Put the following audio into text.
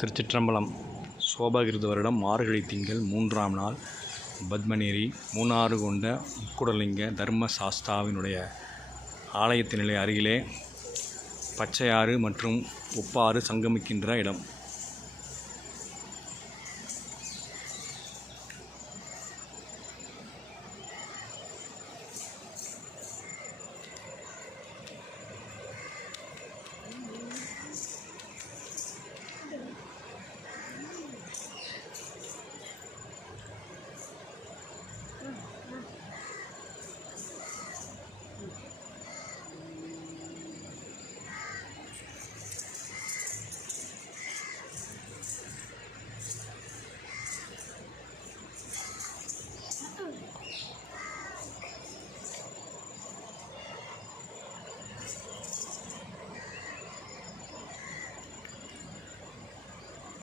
திருச்சிற்றம்பலம். சோபகிருது வருடம் மார்கழி திங்கள் மூன்றாம் நாள். பத்மநேரி மூணாறு கொண்ட முக்குடலிங்க தர்ம சாஸ்தாவினுடைய ஆலயத்தினிலே அருகிலே பச்சையாறு மற்றும் உப்பாறு சங்கமிக்கின்ற இடம்.